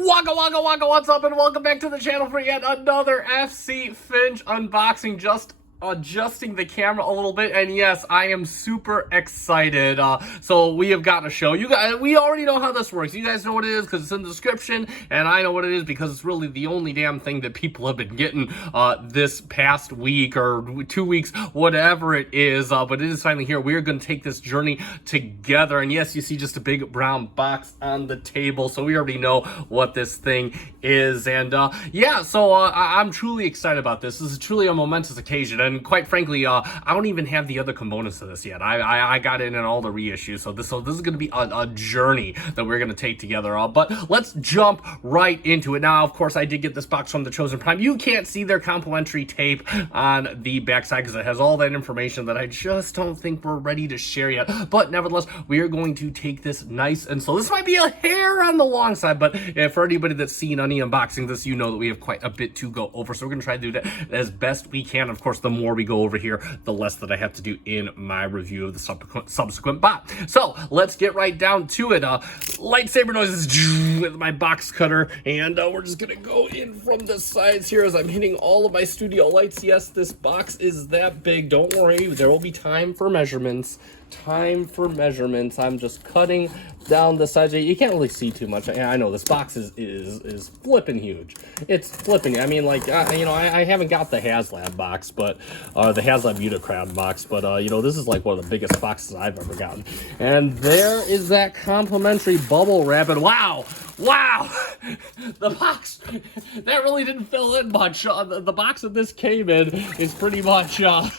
Waka waka waka, what's up, and welcome back to the channel for yet another FC Finch unboxing. Just adjusting the camera a little bit, and yes, I am super excited. So we have got a show. You guys, we already know how this works. You guys know what it is because it's in the description, and I know what it is because it's really the only damn thing that people have been getting this past week or 2 weeks, whatever it is. But it is finally here. We are going to take this journey together, and yes, you see just a big brown box on the table, so we already know what this thing is. And yeah, so I'm truly excited about this. This is truly a momentous occasion. And quite frankly, I don't even have the other components of this yet. I got in all the reissues, so this is going to be a journey that we're going to take together. But let's jump right into it. Now, of course, I did get this box from the Chosen Prime. You can't see their complimentary tape on the backside because it has all that information that I just don't think we're ready to share yet. But nevertheless, we are going to take this nice and slow. This might be a hair on the long side, but for anybody that's seen any unboxing this, you know that we have quite a bit to go over. So we're going to try to do that as best we can. Of course, the more we go over here, the less that I have to do in my review of the subsequent bot. So let's get right down to it. Lightsaber noises with my box cutter, and we're just gonna go in from the sides here as I'm hitting all of my studio lights. Yes, this box is that big. Don't worry, there will be time for measurements. I'm just cutting down the sides. You can't really see too much. I know this box is flipping huge. It's flipping. I mean, like, you know, I haven't got the HasLab box, but the HasLab Unicron box, but you know, this is like one of the biggest boxes I've ever gotten. And there is that complimentary bubble wrap. And wow, the box that really didn't fill in much. The box that this came in is pretty much the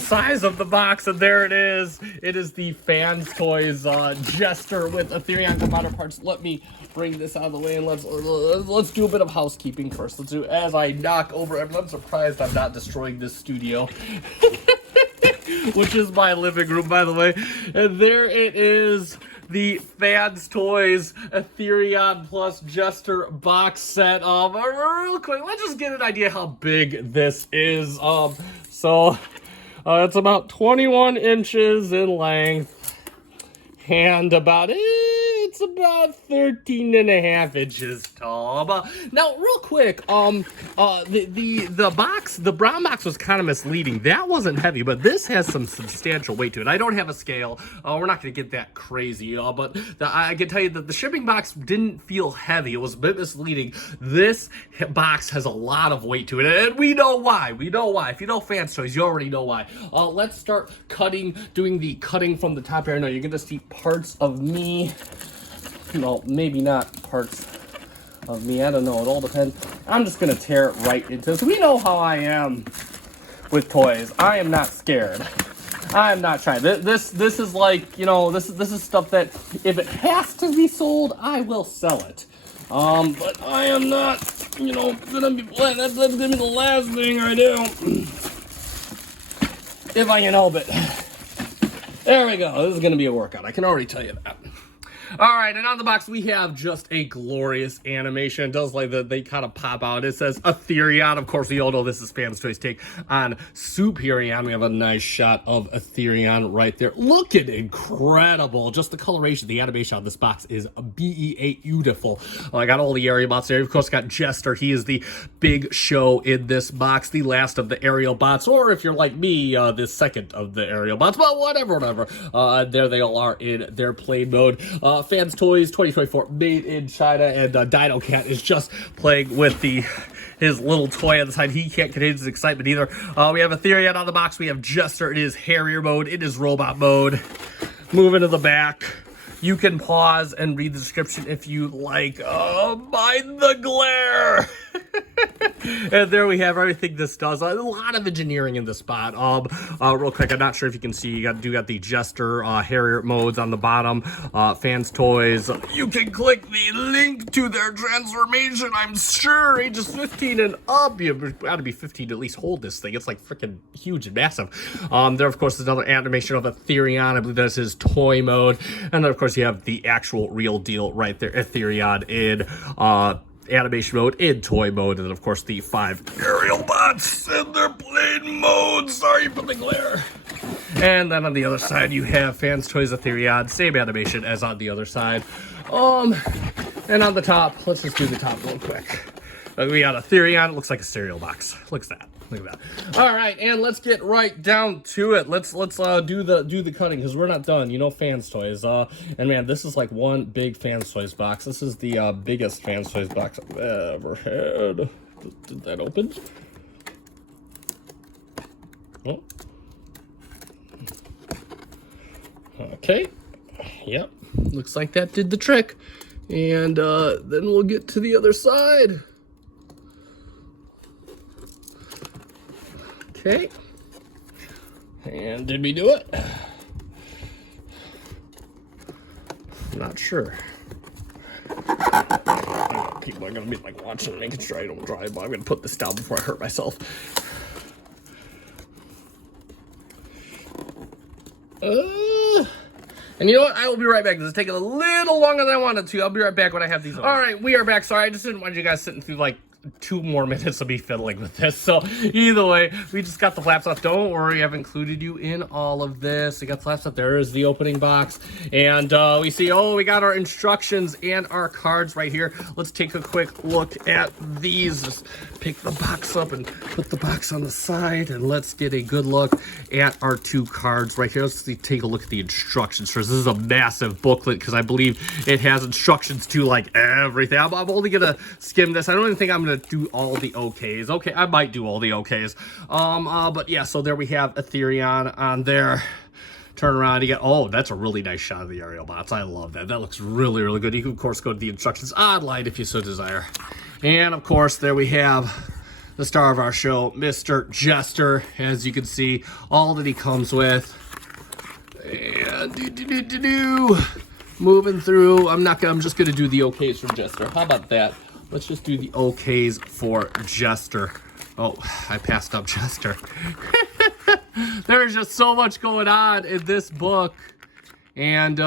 size of the box, and there it is. It is the Fans Toys Jester with Ethereaon commander parts. Let me bring this out of the way, and let's do a bit of housekeeping first. Let's do as I knock over everything. I'm surprised I'm not destroying this studio. Which is my living room, by the way. And there it is. The Fans Toys Ethereaon plus Jester box set. Real quick, let's just get an idea how big this is. It's about 21 inches in length, and it's about 13.5 inches tall. Now, real quick, the brown box was kind of misleading. That wasn't heavy, but this has some substantial weight to it. I don't have a scale. We're not going to get that crazy, but I can tell you that the shipping box didn't feel heavy. It was a bit misleading. This box has a lot of weight to it, and we know why. If you know Fans Toys, you already know why. Let's start doing the cutting from the top here. No, you're going to see parts of me. No, maybe not parts of me. I don't know. It all depends. I'm just going to tear it right into this. We know how I am with toys. I am not scared. I'm not trying. This is like, you know, this is stuff that if it has to be sold, I will sell it. But I am not, you know, that's gonna be the last thing I do. If I can help it. There we go. This is gonna be a workout. I can already tell you that. Alright, and on the box we have just a glorious animation. It does like that they kind of pop out. It says Ethereaon. Of course, we all know this is Fans Toys' take on Superion. We have a nice shot of Ethereaon right there. Looking incredible. Just the coloration, the animation on this box is beautiful. I got all the aerial bots there. Of course, got Jester. He is the big show in this box. The last of the aerial bots, or if you're like me, the second of the aerial bots. But whatever. There they all are in their play mode. Fans Toys 2024 made in China, and Dino Cat is just playing with his little toy on the side. He can't contain his excitement either. We have Ethereaon on the box. We have Jester. It is Harrier mode. It is robot mode. Moving to the back. You can pause and read the description if you like. Mind the glare. And there we have everything this does. A lot of engineering in this spot. Real quick, I'm not sure if you can see. You got the Jester Harrier modes on the bottom. Fans Toys. You can click the link to their transformation. I'm sure ages 15 and up. You've got to be 15 to at least hold this thing. It's like freaking huge and massive. There, of course, is another animation of Ethereaon. I believe that's his toy mode. And then, of course, you have the actual real deal right there. Ethereaon in animation mode, in toy mode, and then of course the 5 aerial bots in their plane mode. Sorry for the glare. And then on the other side you have Fans Toys Ethereaon, same animation as on the other side. And on the top, let's just do the top real quick. We got Ethereaon. It looks like a cereal box. Look at that. Look at that. All right, and let's get right down to it. Let's do the cutting because we're not done. You know, Fans Toys. And man, this is like one big Fans Toys box. This is the biggest Fans Toys box I've ever had. Did that open? Oh. Okay. Yep. Looks like that did the trick. And then we'll get to the other side. Okay. And did we do it? Not sure. People are gonna be like watching, making sure I don't drive by. I'm gonna put this down before I hurt myself. And you know what? I will be right back. This is taking a little longer than I wanted to. I'll be right back when I have these on. All right, we are back. Sorry, I just didn't want you guys sitting through like 2 more minutes of me fiddling with this. So either way, we just got the flaps off. Don't worry, I've included you in all of this. We got flaps off. There is the opening box. And we see, we got our instructions and our cards right here. Let's take a quick look at these. Just pick the box up and put the box on the side. And let's get a good look at our 2 cards right here. Let's take a look at the instructions first. This is a massive booklet because I believe it has instructions to like everything. I'm only going to skim this. I don't even think I'm going to do all the OKs. Okay, I might do all the OKs. But yeah, so there we have Ethereaon on there. Turn around, you get, that's a really nice shot of the aerial bots. I love that. That looks really, really good. You can, of course, go to the instructions online if you so desire. And, of course, there we have the star of our show, Mr. Jester. As you can see, all that he comes with. And moving through. I'm just going to do the OKs from Jester. How about that? Let's just do the OKs for Jester. Oh, I passed up Jester. There's just so much going on in this book. And,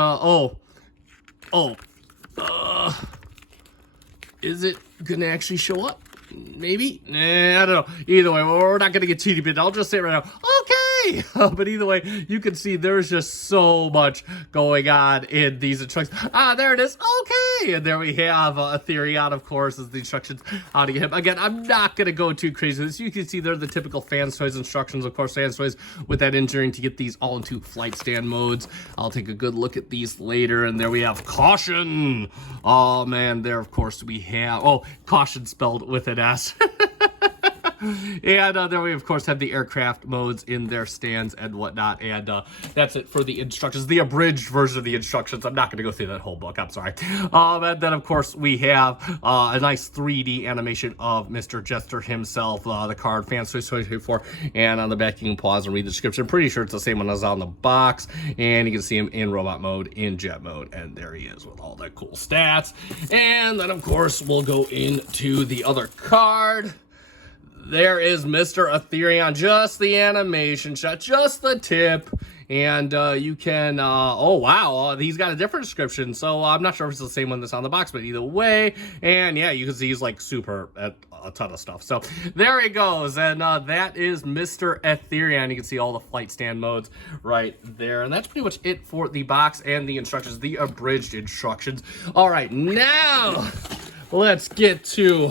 is it gonna actually show up? Maybe? Nah, I don't know. Either way, we're not gonna get too deep in. I'll just say right now, okay! But either way, you can see there's just so much going on in these instructions. There it is. Okay! And there we have Ethereaon, of course, is the instructions how to get him. Again, I'm not gonna go too crazy with this. You can see they're the typical Fans Toys instructions. Of course, Fans Toys with that engineering to get these all into flight stand modes. I'll take a good look at these later. And there we have caution. Oh, man, there, of course, we have... caution spelled with an S. And then we, of course, have the aircraft modes in their stands and whatnot. And that's it for the instructions. The abridged version of the instructions. I'm not going to go through that whole book. I'm sorry. And then, of course, we have a nice 3D animation of Mr. Jester himself. The card, Fans Toys 2024. And on the back, you can pause and read the description. Pretty sure it's the same one as on the box. And you can see him in robot mode, in jet mode. And there he is with all the cool stats. And then, of course, we'll go into the other card. There is Mr. Ethereaon, just the animation shot, just the tip, and you can, he's got a different description, so I'm not sure if it's the same one that's on the box, but either way, and yeah, you can see he's like super at a ton of stuff. So there he goes, and that is Mr. Ethereaon. You can see all the flight stand modes right there, and that's pretty much it for the box and the instructions, the abridged instructions. All right, now let's get to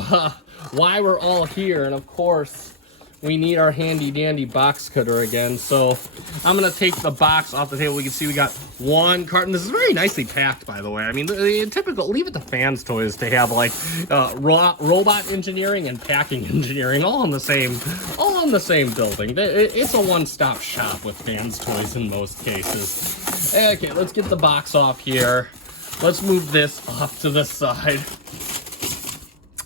why we're all here. And of course, we need our handy dandy box cutter again. So I'm gonna take the box off the table. We can see we got 1 carton. This is very nicely packed, by the way. I mean, the typical, leave it to Fans Toys to have like robot engineering and packing engineering all in the same building. It's a one-stop shop with Fans Toys in most cases. Okay, let's get the box off here. Let's move this off to the side.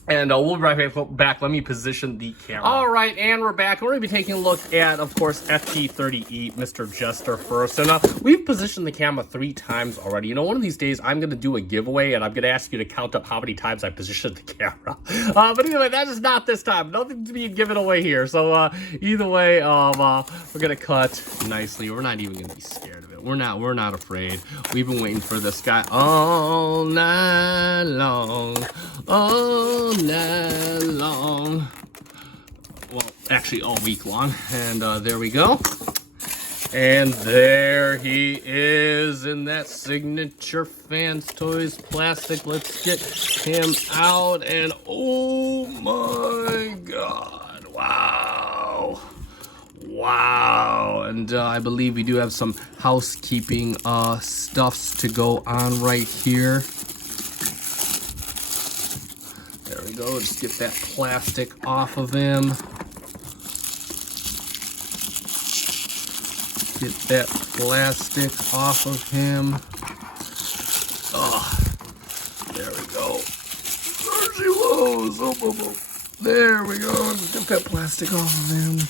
And we'll be right back. Let me position the camera. All right, and we're back. We're going to be taking a look at, of course, FT-30D, Mr. Jester first. And we've positioned the camera 3 times already. You know, one of these days, I'm going to do a giveaway, and I'm going to ask you to count up how many times I positioned the camera. But anyway, that is not this time. Nothing to be given away here. So either way, we're going to cut nicely. We're not even going to be scared of it. We're not afraid. We've been waiting for this guy all night long. All night long. Well, actually all week long. And there we go. And there he is in that signature Fans Toys plastic. Let's get him out, and oh my god, wow. Wow, and I believe we do have some housekeeping stuffs to go on right here. There we go, just get that plastic off of him. Get that plastic off of him. Oh, there we go. There she was. Oh. There we go, just get that plastic off of him.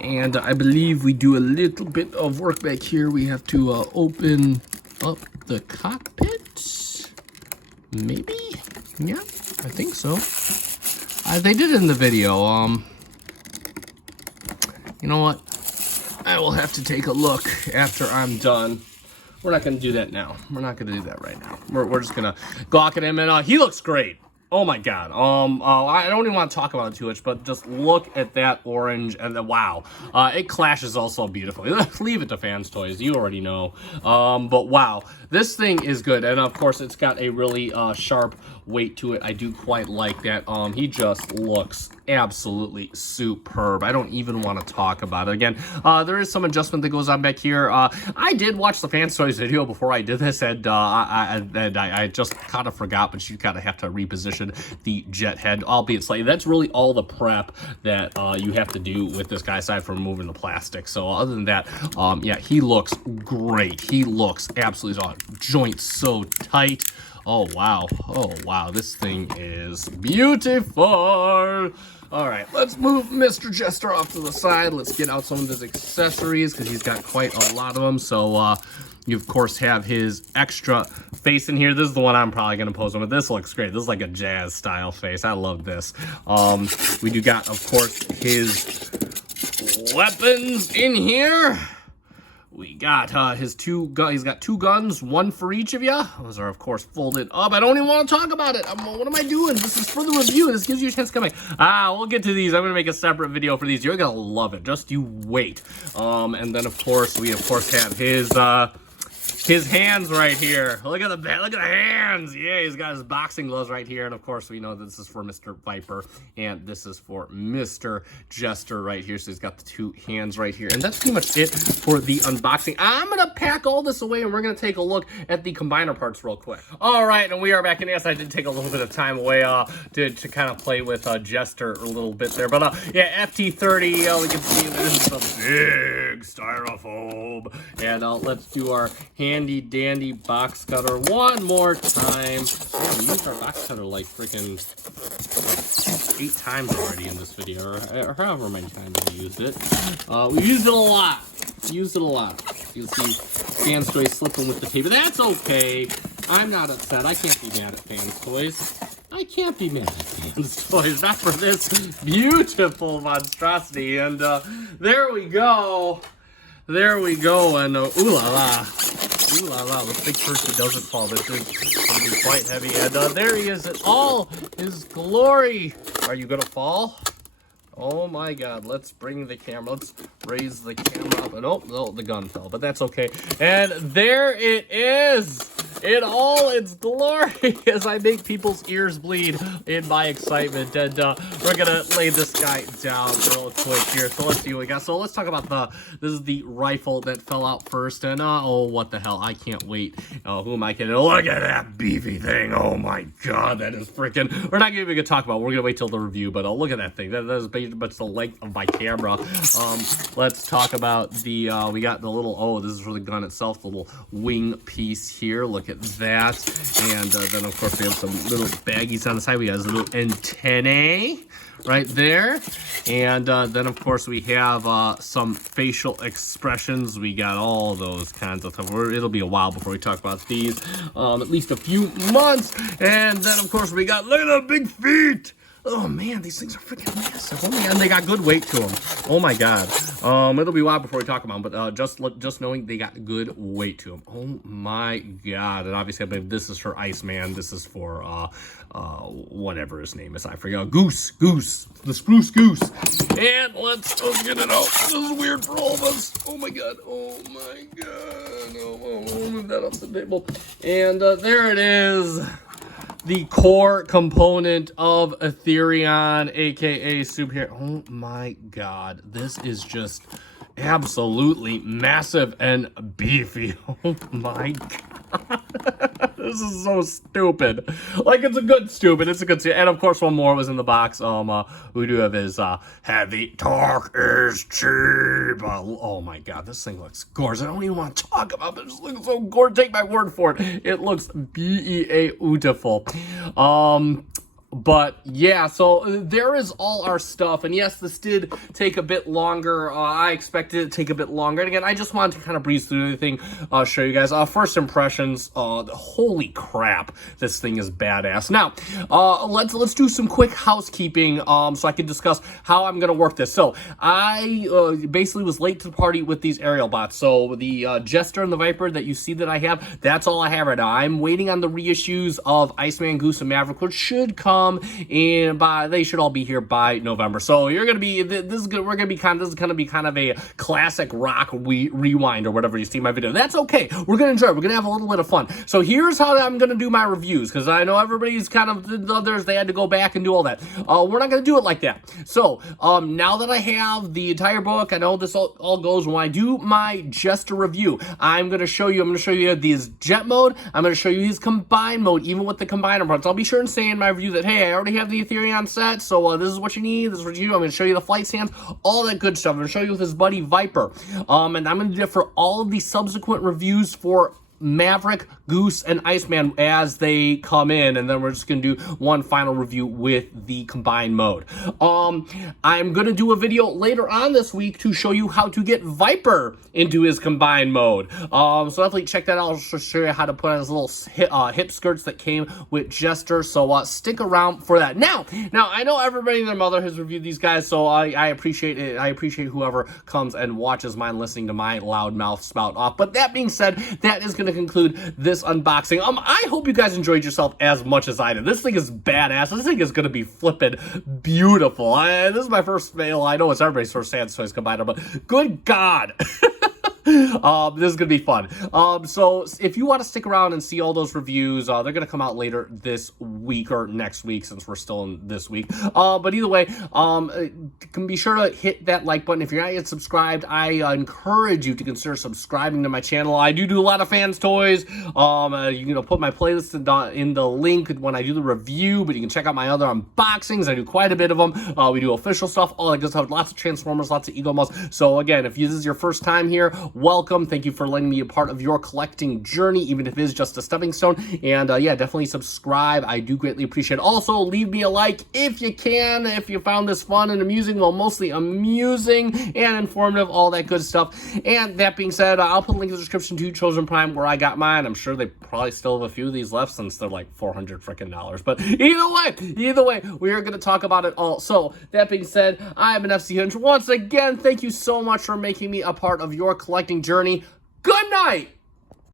And I believe we do a little bit of work back here. We have to open up the cockpit. Maybe? Yeah, I think so. They did it in the video. You know what? I will have to take a look after I'm done. We're not going to do that now. We're not going to do that right now. We're just going to gawk at him, and he looks great. Oh my god. I don't even want to talk about it too much, but just look at that orange, and wow. It clashes also beautifully. Leave it to Fans Toys, you already know. But wow, this thing is good, and of course it's got a really sharp weight to it. I do quite like that. He just looks absolutely superb. I don't even want to talk about it. Again, there is some adjustment that goes on back here. I did watch the Fans Toys video before I did this, and I just kind of forgot, but you kind of have to reposition the jet head, albeit slightly. That's really all the prep that you have to do with this guy, aside from removing the plastic. So other than that, yeah, he looks great. He looks absolutely awesome. Joints so tight. Oh wow, this thing is beautiful. All right, let's move Mr. Jester off to the side. Let's get out some of his accessories, because he's got quite a lot of them. So you of course have his extra face in here. This is the one I'm probably gonna pose on, but this looks great. This is like a jazz style face. I love this. We do got, of course, his weapons in here. We got his he's got two guns, one for each of you. Those are, of course, folded up. I don't even want to talk about it. What am I doing? This is for the review. This gives you a chance to come back. We'll get to these. I'm going to make a separate video for these. You're going to love it. Just you wait. And then, of course, we, of course, have his hands right here. Look at the hands. Yeah, he's got his boxing gloves right here. And of course, we know that this is for Mr. Viper, and this is for Mr. Jester right here. So he's got the two hands right here. And that's pretty much it for the unboxing. I'm gonna pack all this away, and we're gonna take a look at the combiner parts real quick. All right, and we are back in. Yes, I did take a little bit of time away to kind of play with Jester a little bit there. But yeah, FT-30, we can see this is a big styrofoam. And let's do our handy dandy box cutter one more time. Yeah, we used our box cutter like freaking 8 times already in this video, or however many times we used it. We used it a lot. You'll see Fans Toys slipping with the tape, but that's okay. I'm not upset. I can't be mad at Fans Toys. I can't be mad at Fans Toys. Not for this beautiful monstrosity. And there we go. There we go. And ooh la la. Ooh la la, let's make sure he doesn't fall. This is going to be quite heavy. And there he is in all his glory. Are you going to fall? Oh my god, let's bring the camera. Let's raise the camera up. And oh, no, the gun fell, but that's okay. And there it is in all its glory as I make people's ears bleed in my excitement. And we're going to lay this guy down real quick here. So let's see what we got. So let's talk about this is the rifle that fell out first. And oh, what the hell, I can't wait. Who am I kidding? Look at that beefy thing. Oh my god, that is freaking, we're not even going to talk about it. We're going to wait till the review, but look at that thing. That is basically much the length of my camera. Let's talk about the we got the little, this is for the gun itself, the little wing piece here. Look at that. And then of course we have some little baggies on the side. We got little antennae right there. And then of course we have some facial expressions. We got all those kinds of stuff. It'll be a while before we talk about these, at least a few months. And then of course we got, look at the big feet. Oh man, these things are freaking massive. Oh man, they got good weight to them. Oh my god. It'll be a while before we talk about them, but just knowing they got good weight to them. Oh my god. And obviously, I believe this is for Iceman. This is for whatever his name is. I forget. Goose, the spruce goose. And let's get it out. This is weird for all of us. Oh my god. Oh my god. Oh, I'll move that up the table. And there it is. The core component of Ethereaon, aka superhero. Oh my god, this is just absolutely massive and beefy. Oh my god. This is so stupid. Like, it's a good stupid. It's a good stupid. And of course, one more was in the box. We do have his heavy torque is cheap. Oh my god, this thing looks gorgeous. I don't even want to talk about it. It just looks so gorgeous. Take my word for it. It looks beautiful. But yeah, so there is all our stuff. And yes, this did take a bit longer. I expected it to take a bit longer. And again, I just wanted to kind of breeze through everything, show you guys. First impressions, holy crap, this thing is badass. Now, let's do some quick housekeeping so I can discuss how I'm going to work this. So I basically was late to the party with these aerial bots. So the Jester and the Viper that you see that I have, that's all I have right now. I'm waiting on the reissues of Iceman, Goose, and Maverick, which should come and they should all be here by November. So you're gonna be this is gonna be kind of a classic rock rewind or whatever you see my video. That's okay. We're gonna enjoy it. We're gonna have a little bit of fun. So here's how I'm gonna do my reviews, because I know everybody's kind of the others, they had to go back and do all that. We're not gonna do it like that. So now that I have the entire book, I know this all goes. When I do my Jester review, I'm gonna show you his jet mode. I'm gonna show you his combine mode, even with the combiner parts. I'll be sure and say in my review that, hey, I already have the Ethereaon set, so this is what you need, this is what you do. I'm going to show you the flight stands, all that good stuff. I'm going to show you with his buddy Viper. And I'm going to do it for all of the subsequent reviews for Maverick, Goose, and Iceman as they come in, and then we're just gonna do one final review with the combined mode. I'm gonna do a video later on this week to show you how to get Viper into his combined mode. So definitely check that out. I'll show you how to put on his little hip skirts that came with Jester. So stick around for that. Now I know everybody and their mother has reviewed these guys, so I appreciate it. I appreciate whoever comes and watches mine listening to my loud mouth spout off. But that being said, that is gonna conclude this unboxing. I hope you guys enjoyed yourself as much as I did. This thing is badass. This thing is going to be flippin' beautiful. This is my first fail. I know it's everybody's first Sans Toys Combiner, but good God. This is gonna be fun. So if you want to stick around and see all those reviews, they're gonna come out later this week or next week, since we're still in this week. But either way, can be sure to hit that like button. If you're not yet subscribed, I encourage you to consider subscribing to my channel. I do a lot of fans toys. You can put my playlist in the link when I do the review, but you can check out my other unboxings. I do quite a bit of them. We do official stuff, all that good stuff. Lots of Transformers, lots of Ego Mods. So again, if this is your first time here, welcome. Thank you for letting me be a part of your collecting journey, even if it is just a stepping stone. And yeah, definitely subscribe. I do greatly appreciate it. Also, leave me a like if you can, if you found this fun and amusing. Well, mostly amusing and informative, all that good stuff. And that being said, I'll put a link in the description to Chosen Prime where I got mine. I'm sure they probably still have a few of these left, since they're like $400 freaking. But either way, we are going to talk about it all. So that being said, I am an FC Finch. Once again, thank you so much for making me a part of your collecting journey. Good night.